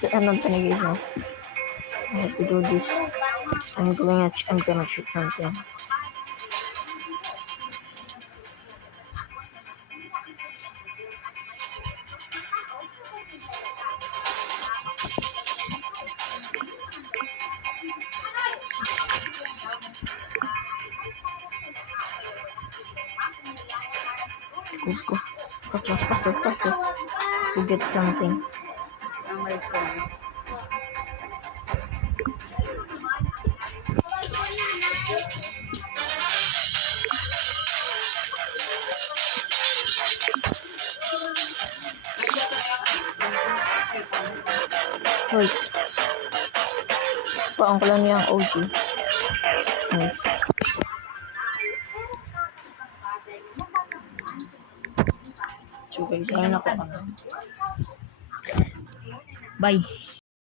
Ano tinigil mo? I have to do this. I'm gonna shoot something. Let's go. Faster. Let's go get something. Ang may phone. Wait. Paong ko lang yung OG. Nice. So guys, ayun ako. Bye.